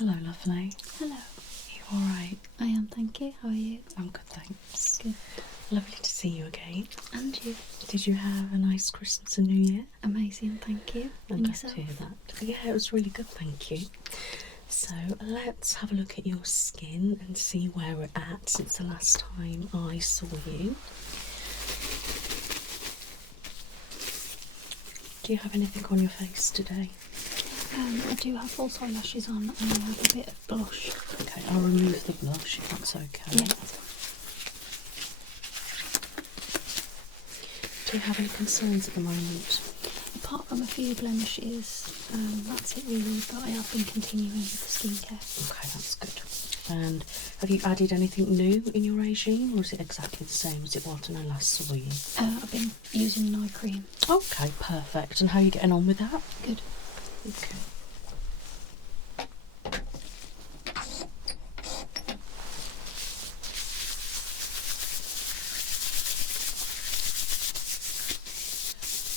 Hello, lovely. Hello. Are you alright? I am, thank you. How are you? I'm good, thanks. Good. Lovely to see you again. And you? Did you have a nice Christmas and New Year? Amazing, thank you. I'm and glad yourself? to hear that. Yeah, it was really good, thank you. So let's have a look at your skin and see where we're at since the last time I saw you. Do you have anything on your face today? I do have false eyelashes on and I have a bit of blush. Okay, I'll remove the blush if that's okay. Yeah. Do you have any concerns at the moment? Apart from a few blemishes, that's it really, but I have been continuing with the skincare. Okay, that's good. And have you added anything new in your regime, or is it exactly the same as it was when I last saw you? I've been using an eye cream. Okay, perfect. And how are you getting on with that? Good. Okay.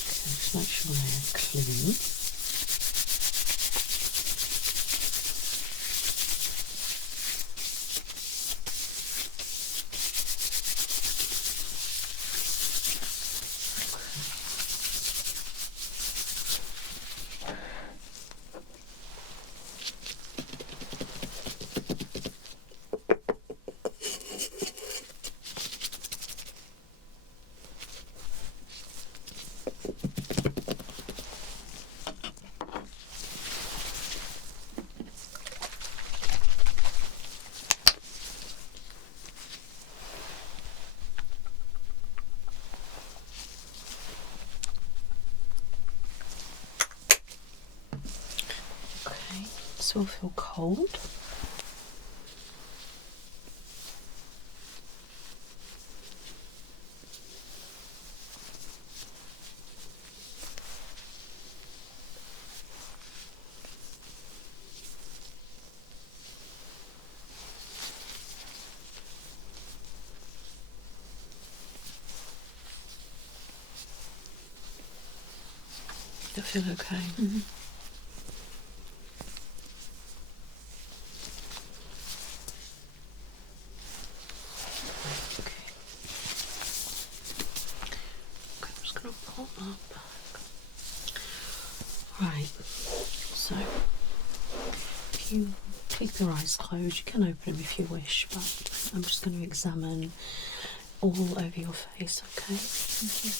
Just make sure they're clean. Okay, this will feel cold. Does it feel okay? Mm-hmm. Okay. Okay, I'm just going to pull that back. Right, so if you keep your eyes closed, you can open them if you wish, but I'm just going to examine all over your face, okay? Thank you.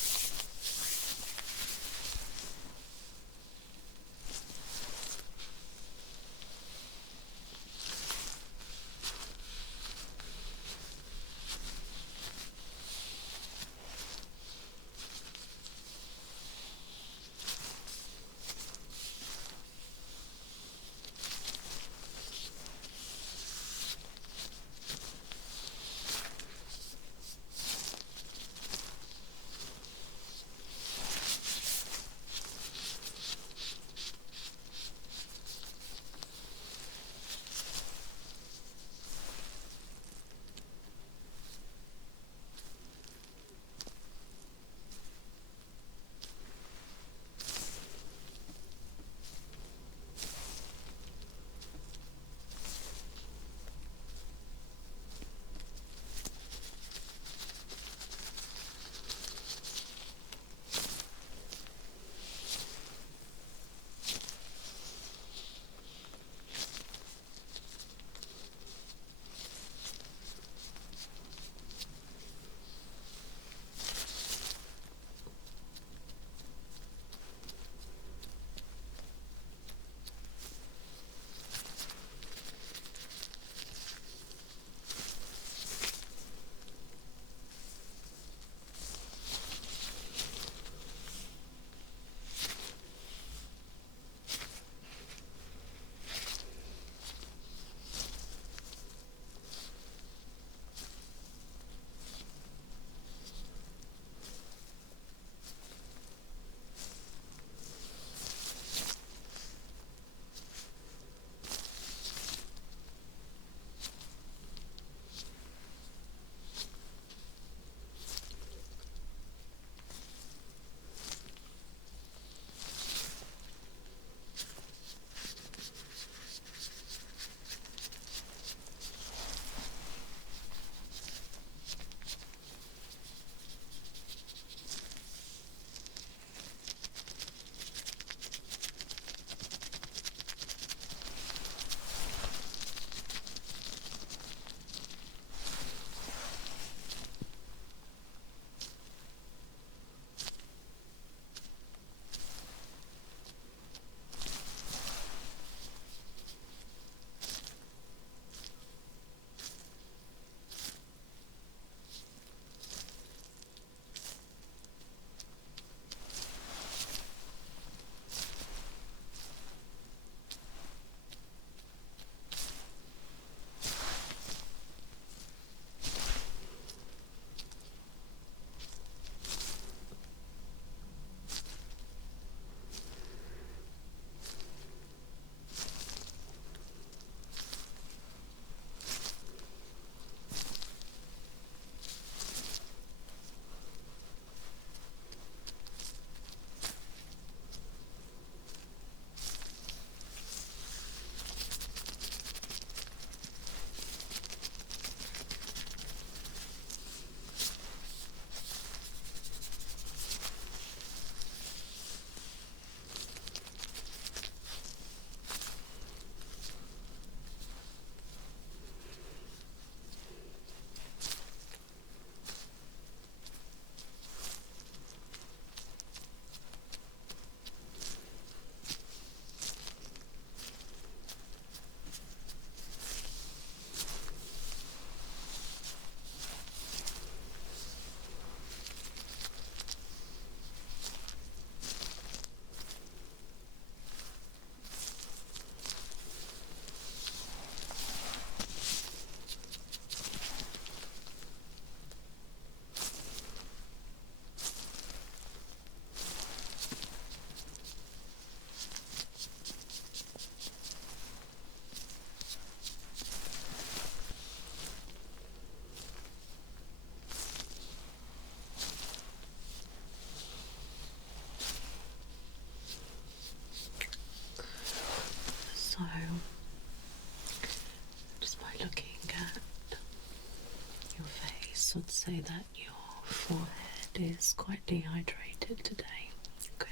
I'd say that your forehead is quite dehydrated today. Okay.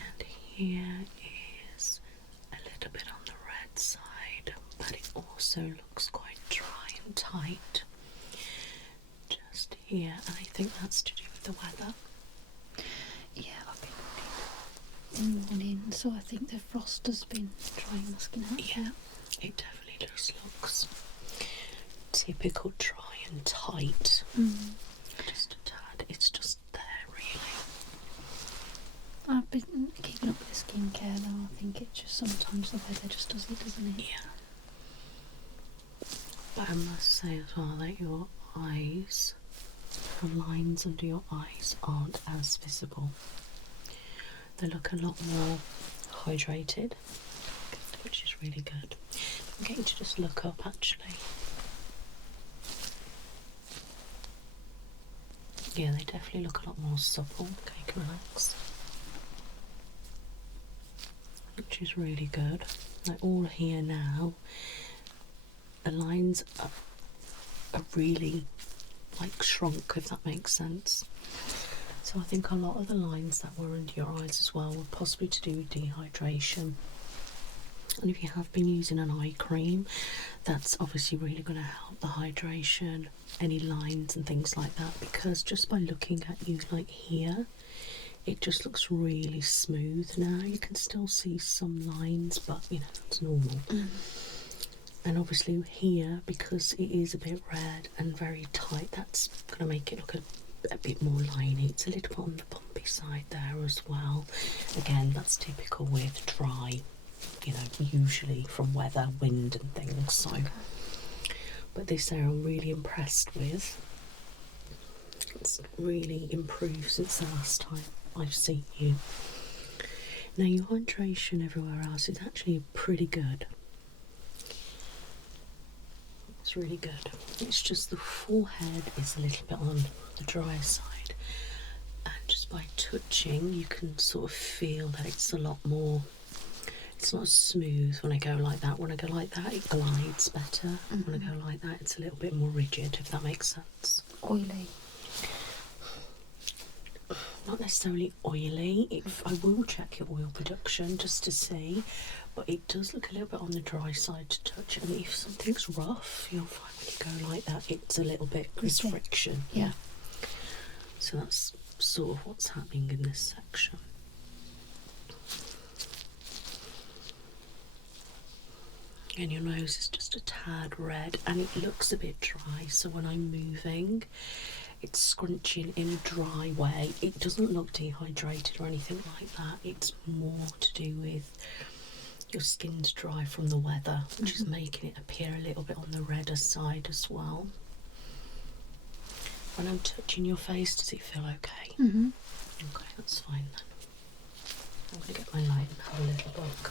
And here is a little bit on the red side, but it also looks quite dry and tight. Just here, and I think that's to do with the weather. Yeah, I've been in the morning, so I think the frost has been drying my skin out. Yeah, it definitely just looks typical dry and tight. Just a tad. It's just there, really. I've been keeping up with the skincare though. I think it just sometimes the weather just does it, doesn't it? Yeah. But I must say as well that your eyes, the lines under your eyes aren't as visible. They look a lot more hydrated, which is really good. I'm getting to just look up actually. Yeah, they definitely look a lot more supple. Okay, you can relax. Which is really good. Like all here now, the lines are really like shrunk, if that makes sense. So I think a lot of the lines that were under your eyes as well were possibly to do with dehydration. And if you have been using an eye cream, that's obviously really going to help the hydration, any lines and things like that, because just by looking at you like here, it just looks really smooth now. You can still see some lines, but you know, it's normal. And obviously here, because it is a bit red and very tight, that's going to make it look a bit more liney. It's a little bit on the bumpy side there as well. Again, that's typical with dry, you know, usually from weather, wind and things. So, but this there I'm really impressed with. It's really improved since the last time I've seen you. Now your hydration everywhere else is actually pretty good. It's really good. It's just the forehead is a little bit on the dry side, and just by touching you can sort of feel that it's a lot more, it's not as smooth when I go like that. When I go like that it glides better, and when I go like that it's a little bit more rigid, if that makes sense. Oily. Not necessarily oily. I will check your oil production just to see, but it does look a little bit on the dry side to touch, and if something's rough you'll find when you go like that it's a little bit, there's friction. Yeah. So that's sort of what's happening in this section. And your nose is just a tad red and it looks a bit dry, so when I'm moving it's scrunching in a dry way. It doesn't look dehydrated or anything like that. It's more to do with your skin's dry from the weather, which is making it appear a little bit on the redder side as well. When I'm touching your face, does it feel okay? Okay, that's fine then. I'm going to get my light and have a little look.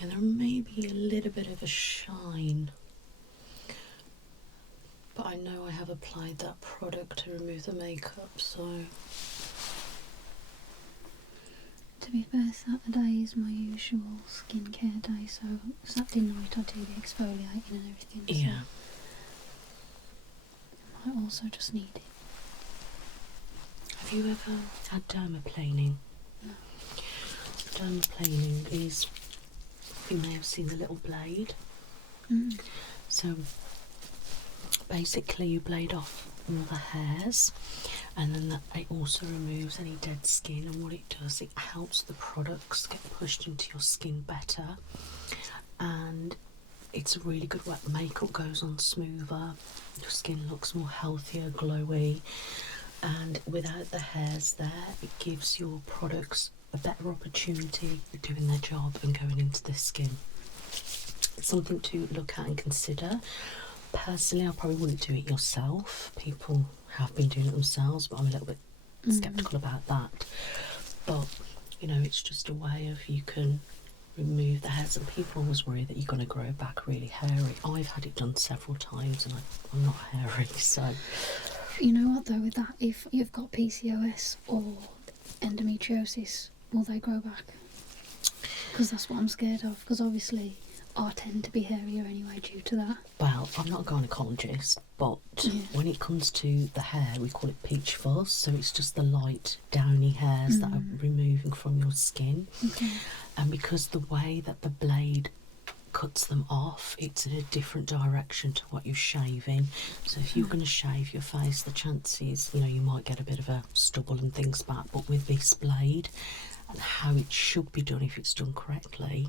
Yeah, there may be a little bit of a shine, but I know I have applied that product to remove the makeup, so... To be fair, Saturday is my usual skincare day, so Saturday night I do the exfoliating and everything. So Yeah. I might also just need it. Have you ever had dermaplaning? No. Dermaplaning is, you may have seen the little blade. So basically you blade off all the hairs, and then it also removes any dead skin, and what it does, it helps the products get pushed into your skin better, and it's a really good way. Makeup goes on smoother, your skin looks more healthier, glowy, and without the hairs there it gives your products a better opportunity of doing their job and going into the skin. It's something to look at and consider. Personally, I probably wouldn't do it yourself. People have been doing it themselves, but I'm a little bit sceptical about that. But, you know, it's just a way of you can remove the hairs, and people always worry that you're going to grow back really hairy. I've had it done several times and I'm not hairy, so... You know what though, with that, if you've got PCOS or endometriosis, will they grow back? Because that's what I'm scared of, because obviously I tend to be hairier anyway due to that. Well, I'm not a gynaecologist, but when it comes to the hair, we call it peach fuzz, so it's just the light downy hairs that are removing from your skin. Okay. And because the way that the blade cuts them off, it's in a different direction to what you're shaving. So if you're going to shave your face, the chances, you know, you might get a bit of a stubble and things back, but with this blade and how it should be done if it's done correctly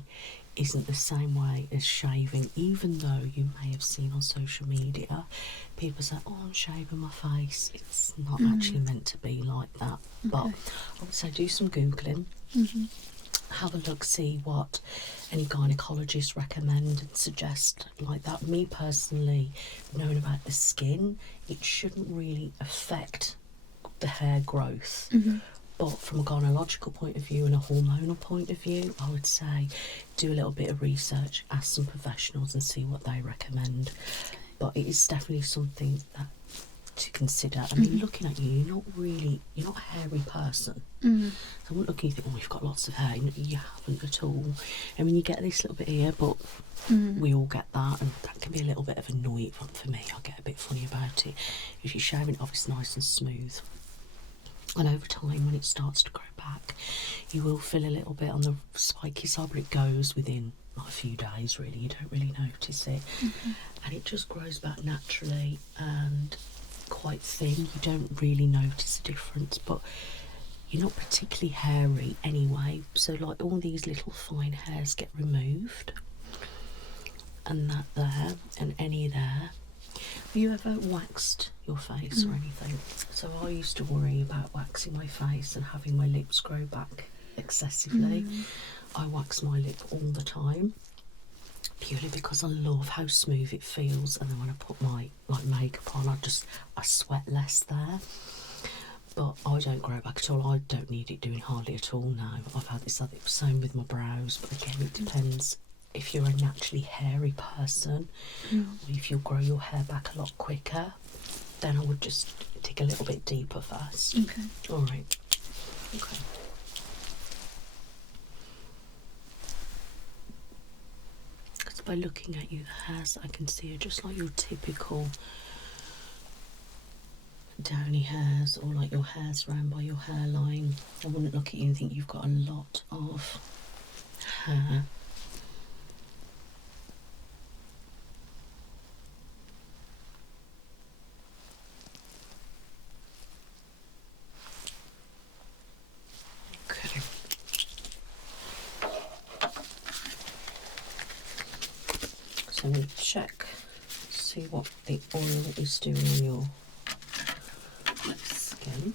isn't the same way as shaving. Even though you may have seen on social media people say, oh, I'm shaving my face, it's not actually meant to be like that. But I would say do some googling, have a look, see what any gynecologists recommend and suggest like that. Me personally, knowing about the skin, it shouldn't really affect the hair growth. But from a gynecological point of view and a hormonal point of view, I would say do a little bit of research, ask some professionals and see what they recommend. But it is definitely something that to consider. I mean, looking at you, you're not a hairy person. So I wouldn't look at you and think, oh, you've got lots of hair. You haven't at all. I mean, you get this little bit here, but we all get that, and that can be a little bit of annoying for me. I get a bit funny about it. If you're shaving it off, it's nice and smooth. And over time, when it starts to grow back, you will feel a little bit on the spiky side, but it goes within like a few days, really. You don't really notice it. And it just grows back naturally and quite thin. You don't really notice a difference, but you're not particularly hairy anyway. So like all these little fine hairs get removed, and that there, and any there. Have you ever waxed your face or anything? So I used to worry about waxing my face and having my lips grow back excessively. I wax my lip all the time, purely because I love how smooth it feels, and then when I put my makeup on, I sweat less there. But I don't grow back at all. I don't need it doing hardly at all now. I've had this other same with my brows, but again it depends. If you're a naturally hairy person, or if you'll grow your hair back a lot quicker, then I would just dig a little bit deeper first. Okay. Alright. Okay. Because by looking at you, the hairs that I can see are just like your typical downy hairs, or like your hairs around by your hairline. I wouldn't look at you and think you've got a lot of hair. So I'm going to check, see what the oil is doing on your skin.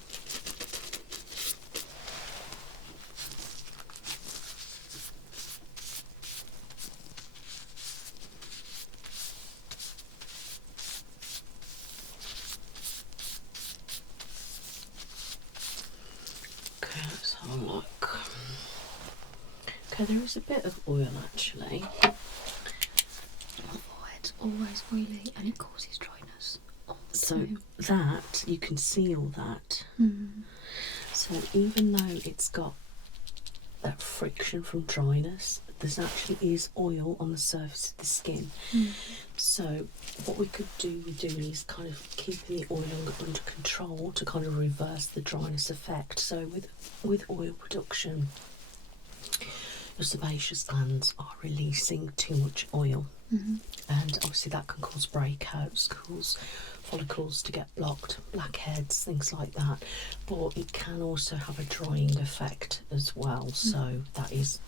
Okay, let's have a look. Okay, there is a bit of oil actually. Always oily, and it causes dryness. So that, you can see all that. So even though it's got that friction from dryness, there's actually is oil on the surface of the skin. So what we could do with doing is kind of keeping the oil under control to kind of reverse the dryness effect. So with oil production, your sebaceous glands are releasing too much oil. And obviously that can cause breakouts, cause follicles to get blocked, blackheads, things like that. But it can also have a drying effect as well, so that is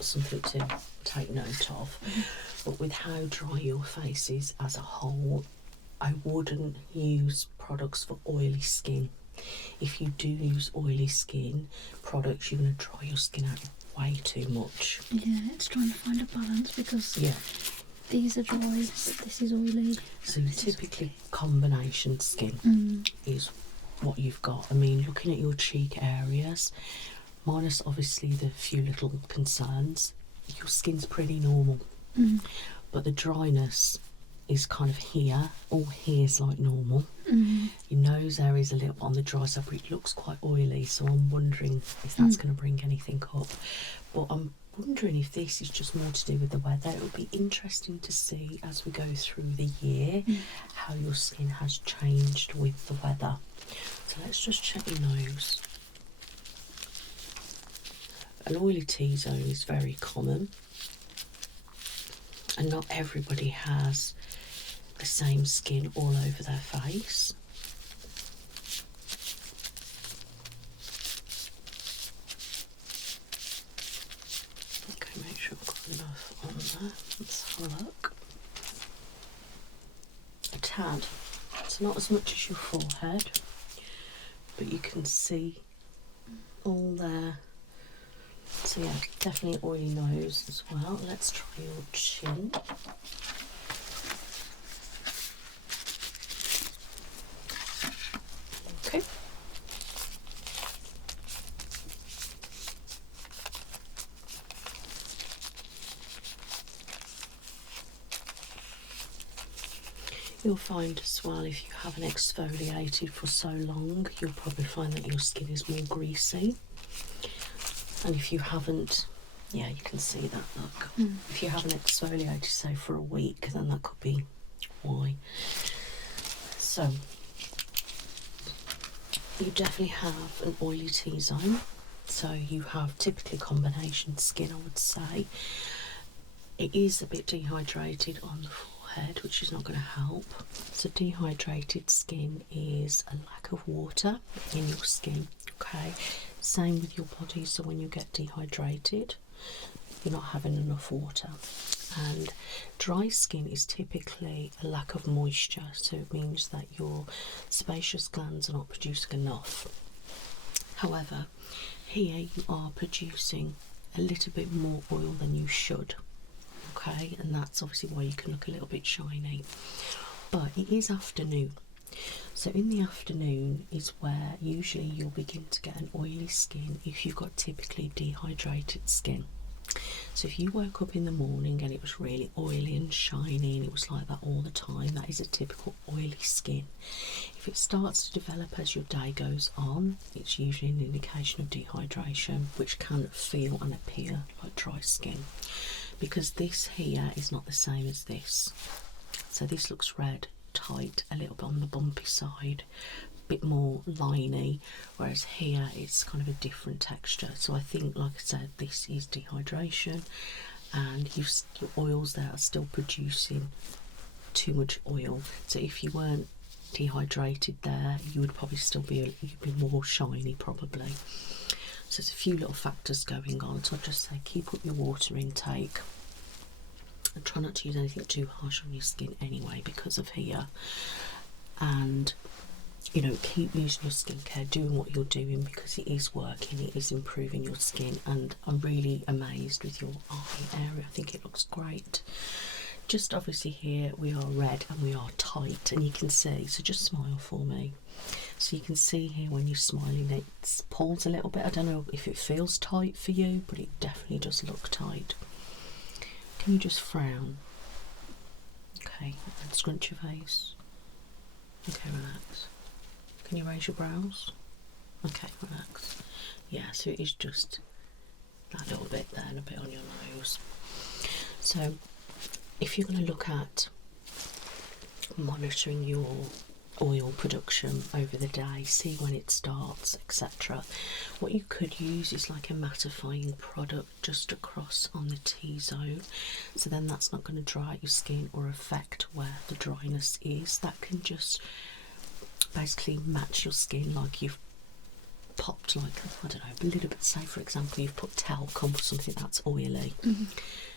something to take note of. But with how dry your face is as a whole, I wouldn't use products for oily skin. if you do use oily skin products, you're going to dry your skin out way too much. Yeah, it's trying to find a balance because these are dry, this is oily. So typically combination skin is what you've got. I mean, looking at your cheek areas, minus obviously the few little concerns, your skin's pretty normal. But the dryness is kind of here, all here's like normal. Your nose area is a little on the dry side, but it looks quite oily, so I'm wondering if that's going to bring anything up. But I'm wondering if this is just more to do with the weather. It would be interesting to see as we go through the year how your skin has changed with the weather. So let's just check your nose. An oily T-zone is very common, and not everybody has the same skin all over their face. Okay, make sure I've got enough on there. Let's have a look. A tad. It's not as much as your forehead, but you can see all there. So yeah, definitely oily nose as well. Let's try your chin. Okay. You'll find as well, if you haven't exfoliated for so long, you'll probably find that your skin is more greasy. And if you haven't, yeah, you can see that, look. If you haven't exfoliated, say, for a week, then that could be why. So, you definitely have an oily T-zone. So you have typically combination skin, I would say. It is a bit dehydrated on the forehead, which is not going to help. So dehydrated skin is a lack of water in your skin, okay? Same with your body, so when you get dehydrated, you're not having enough water. And dry skin is typically a lack of moisture, so it means that your sebaceous glands are not producing enough. However, here you are producing a little bit more oil than you should, okay? And that's obviously why you can look a little bit shiny. But it is afternoon. So in the afternoon is where usually you'll begin to get an oily skin if you've got typically dehydrated skin. So if you woke up in the morning and it was really oily and shiny and it was like that all the time, that is a typical oily skin. If it starts to develop as your day goes on, it's usually an indication of dehydration, which can feel and appear like dry skin. Because this here is not the same as this. So this looks red, tight, a little bit on the bumpy side, a bit more liney, whereas here it's kind of a different texture. So I think, like I said, this is dehydration, and your oils there are still producing too much oil. So if you weren't dehydrated there, you would probably still be more shiny probably. So there's a few little factors going on. So I'd just say keep up your water intake. And try not to use anything too harsh on your skin anyway because of here. And, you know, keep using your skincare, doing what you're doing, because it is working, it is improving your skin. And I'm really amazed with your eye area. I think it looks great. Just obviously here we are red and we are tight, and you can see, so just smile for me. So you can see here when you're smiling it pulls a little bit. I don't know if it feels tight for you, but it definitely does look tight. Can you just frown? Okay, and scrunch your face. Okay, relax. Can you raise your brows? Okay, relax. Yeah, so it is just that little bit there and a bit on your nose. So if you're going to look at monitoring your oil production over the day, see when it starts, etc., what you could use is like a mattifying product just across on the T-zone, so then that's not going to dry out your skin or affect where the dryness is. That can just basically match your skin, like you've popped, like, I don't know, a little bit, say for example you've put talcum or something that's oily.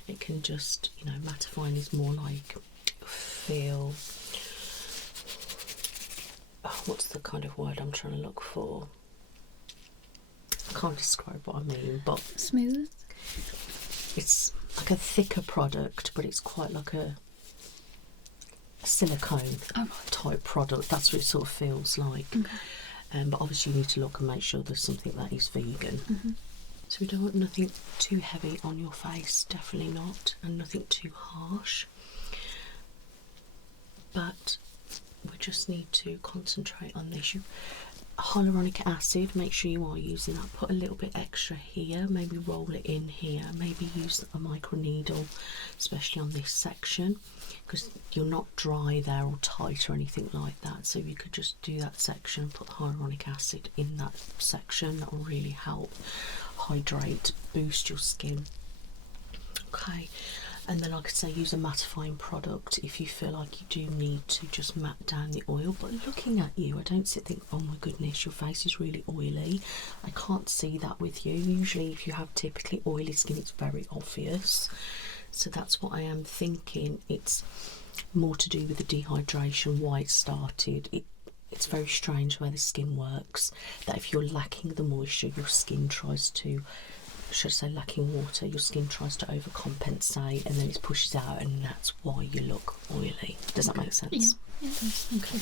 It can just, you know, mattifying is more like feel what's the kind of word I'm trying to look for? I can't describe what I mean, but Smooth? it's like a thicker product, but it's quite like a silicone type product. That's what it sort of feels like. Okay. But obviously you need to look and make sure there's something that is vegan. Mm-hmm. So we don't want nothing too heavy on your face, definitely not, and nothing too harsh. But we just need to concentrate on this. Hyaluronic acid, make sure you are using that. Put a little bit extra here, maybe roll it in here, maybe use a micro needle, especially on this section, because you're not dry there or tight or anything like that. So you could just do that section and put hyaluronic acid in that section. That will really help hydrate, boost your skin. Okay. And then, like I say, use a mattifying product if you feel like you do need to just matte down the oil. But looking at you, I don't sit think, oh my goodness, your face is really oily. I can't see that with you. Usually if you have typically oily skin, it's very obvious. So that's what I am thinking. It's more to do with the dehydration, why it started. It's very strange the way the skin works, that if you're lacking the moisture, your skin tries to, should I say lacking water, your skin tries to overcompensate and then it pushes out, and that's why you look oily. Does that make sense? Yeah, it does. Okay.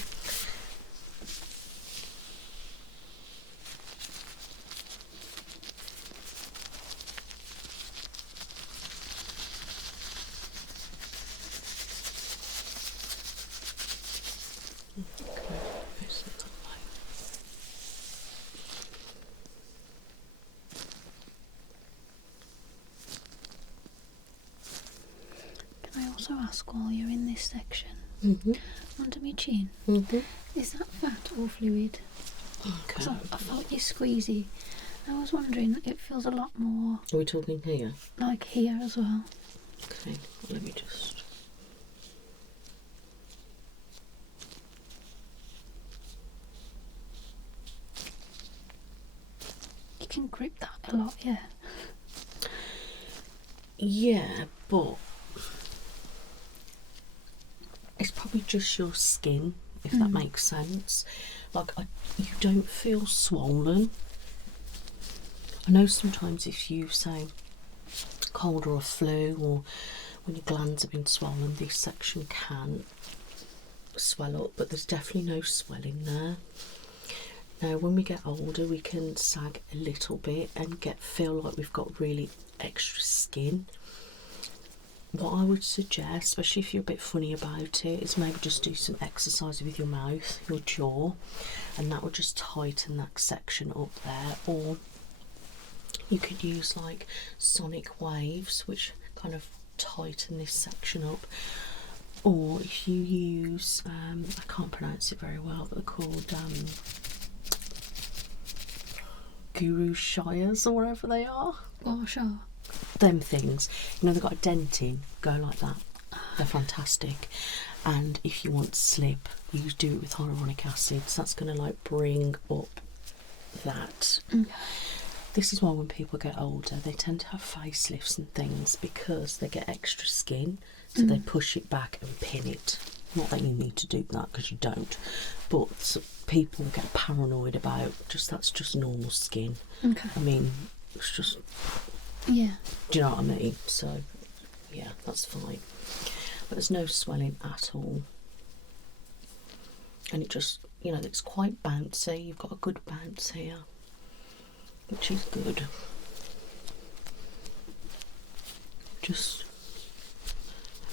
Can I also ask, while you're in this section, under my chin, is that fat or fluid? Because I felt you squeezy. I was wondering, it feels a lot more. Are we talking here? Like here as well. Okay, let me just. You can grip that a lot, yeah. Yeah, but it's probably just your skin, if that makes sense. Like, you don't feel swollen. I know sometimes if you say cold or a flu, or when your glands have been swollen, this section can swell up, but there's definitely no swelling there. Now when we get older, we can sag a little bit and feel like we've got really extra skin. What I would suggest, especially if you're a bit funny about it, is maybe just do some exercise with your mouth, your jaw, and that will just tighten that section up there. Or you could use like sonic waves, which kind of tighten this section up. Or if you use, I can't pronounce it very well, but they're called Guru Shires or whatever they are. Oh, sure. Them things, you know, they've got a dent in, go like that. They're fantastic. And if you want slip, you do it with hyaluronic acid, so that's going to like bring up that. This is why when people get older, they tend to have facelifts and things, because they get extra skin, so they push it back and pin it. Not that you need to do that, because you don't, but people get paranoid about that's just normal skin. Okay. I mean, it's just, yeah. do you know what I mean? So yeah, that's fine. But there's no swelling at all, and it just, you know, it's quite bouncy. You've got a good bounce here, which is good. Just,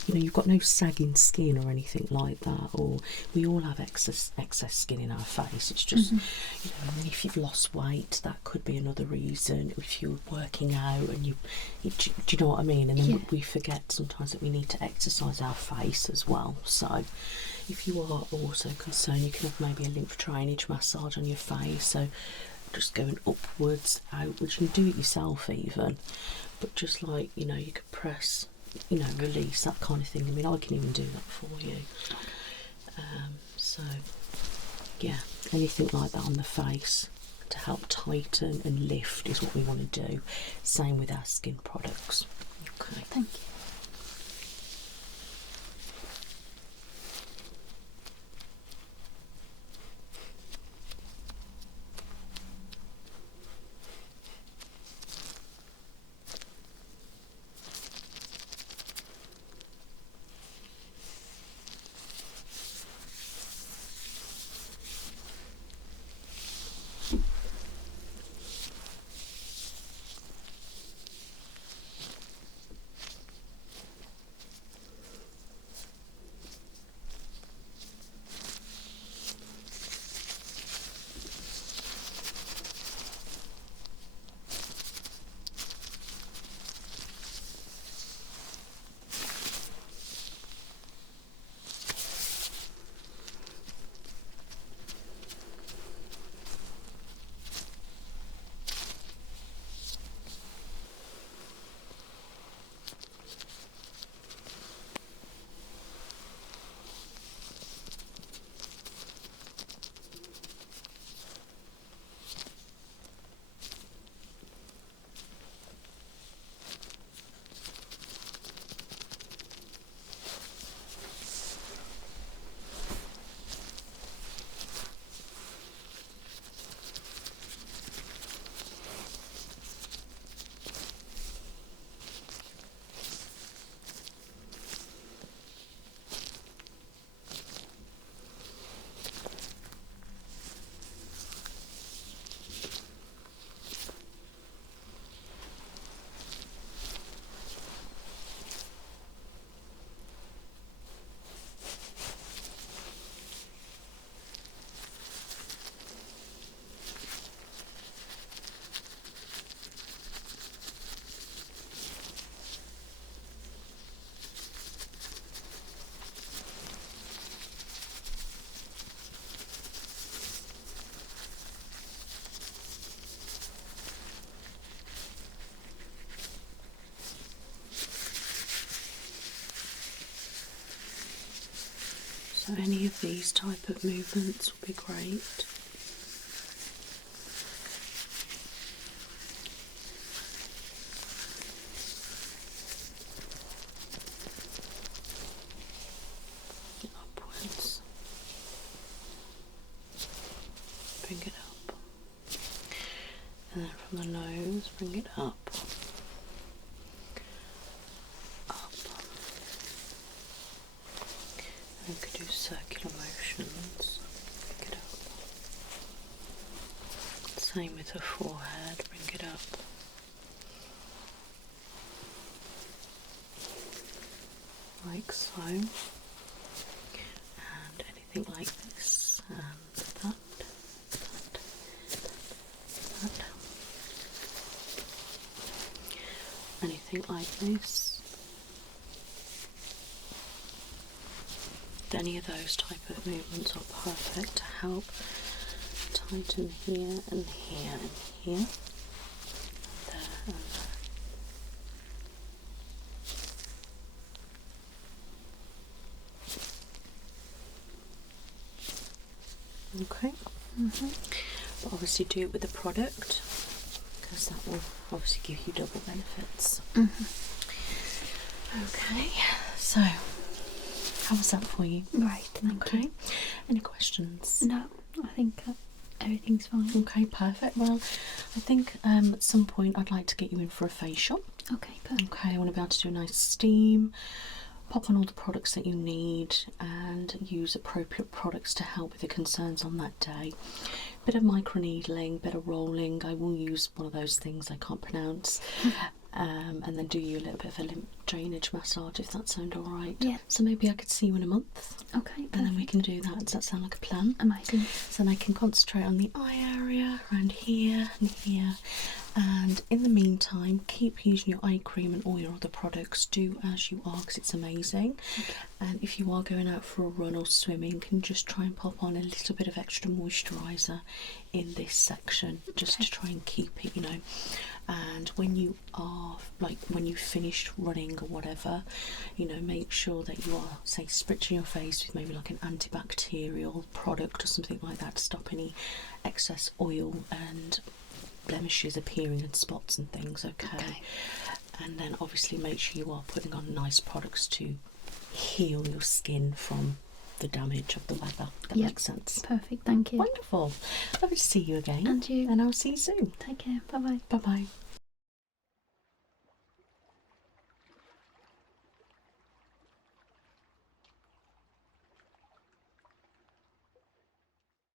you know, you've got no sagging skin or anything like that, or we all have excess skin in our face. It's just, you know, if you've lost weight, that could be another reason. If you're working out and do you know what I mean? And then we forget sometimes that we need to exercise our face as well. So if you are also concerned, you can have maybe a lymph drainage massage on your face, so just going upwards, outwards. You can do it yourself even, but just like, you know, you could press, you know, release, that kind of thing. I mean, I can even do that for you. So yeah, anything like that on the face to help tighten and lift is what we want to do. Same with our skin products. Okay, Thank you. So any of these type of movements will be great. Upwards. Bring it up. And then from the nose, bring it up. And we could do circular motions. Bring it up. Same with the forehead, bring it up. Like so. And anything like this. And that. Anything like this. Any of those type of movements are perfect to help tighten here and here and here, and there and there. Okay. But obviously do it with the product, because that will obviously give you double benefits. Okay, so how was that for you? Right, thank you. Any questions? No, I think everything's fine. Okay, perfect. Well, I think at some point I'd like to get you in for a facial. Okay, perfect. Okay, I want to be able to do a nice steam, pop on all the products that you need, and use appropriate products to help with the concerns on that day. Bit of microneedling, bit of rolling. I will use one of those things I can't pronounce. And then do you a little bit of a lymph drainage massage, if that sounds alright. Yeah. So maybe I could see you in a month. Okay, perfect. And then we can do that. Does that sound like a plan? Amazing. So then I can concentrate on the eye area, around here and here. And in the meantime, keep using your eye cream and all your other products. Do as you are, because it's amazing. Okay. And if you are going out for a run or swimming, can just try and pop on a little bit of extra moisturiser in this section, just to try and keep it, you know. And when you are, like, when you've finished running or whatever, you know, make sure that you are, say, spritzing your face with maybe like an antibacterial product or something like that to stop any excess oil and blemishes appearing and spots and things. Okay. And then obviously make sure you are putting on nice products to heal your skin from the damage of the weather. That makes sense. Perfect, thank you. Wonderful. Lovely to see you again. And you. And I'll see you soon. Take care. Bye bye. Bye bye.